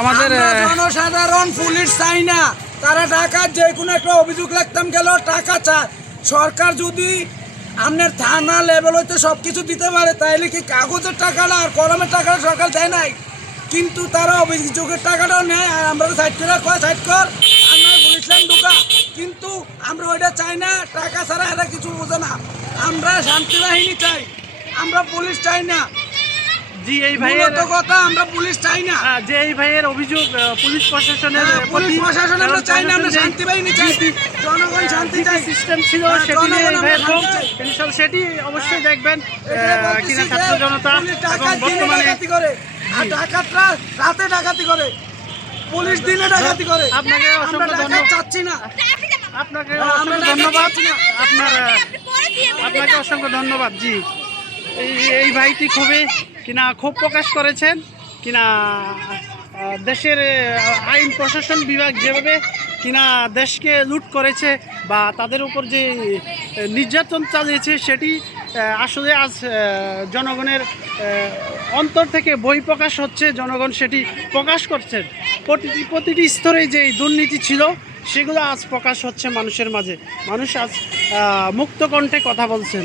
আমাদের জনসাধারণ পুলিশ চাই না, তারা টাকার যে কোনো একটা অভিযোগ লাগতাম গেল টাকা চায়। সরকার যদি আপনার থানা লেভেল হইতে সব কিছু দিতে পারে তাইলে কি কাগজের টাকাটা আর কলমের টাকাটা সরকার দেয় নাই, কিন্তু তারা অভিযোগের টাকাটাও নেয় আর আমরা সাইড করে কয় সাইড কর আমরা পুলিশ লাইন ঢুকা, কিন্তু আমরা ওইটা চাই না। টাকা ছাড়া এরা কিছু বোঝে না। আমরা শান্তি বাহিনী চাই, আমরা পুলিশ চাই না। জি এই ভাইয়ের কথা আমরা পুলিশ চাই না। যে এই ভাইয়ের অভিযোগ পুলিশ প্রশাসনের পুলিশ প্রশাসন আমরা চাই না, আমরা শান্তি বাহিনী চাই, জনগণ শান্তি চাই। সিস্টেম ছিল সেটি নিয়ে এই ভাইয়ের ক্ষোভ, ইনশাআল্লাহ সেটি অবশ্যই দেখবেন কিনা ছাত্র জনতা এবং বর্তমানে ডাকাতরা রাতে ডাকাতি করে, পুলিশ দিনে ডাকাতি করে। আপনাকে অসংখ্য ধন্যবাদ চাচ্ছি না, আপনাকে অসংখ্য ধন্যবাদ আপনাকে অসংখ্য ধন্যবাদ। জি এই ভাইটি খুবই কিনা ক্ষোভ প্রকাশ করেছেন কিনা দেশের আইন প্রশাসন বিভাগ যেভাবে কিনা দেশকে লুট করেছে বা তাদের উপর যে নির্যাতন চালিয়েছে সেটি আসলে আজ জনগণের অন্তর থেকে বহিঃপ্রকাশ হচ্ছে, জনগণ সেটি প্রকাশ করছেন। প্রতিটি স্তরে যে দুর্নীতি ছিল সেগুলো আজ প্রকাশ হচ্ছে মানুষের মাঝে, মানুষ আজ মুক্ত কণ্ঠে কথা বলছেন।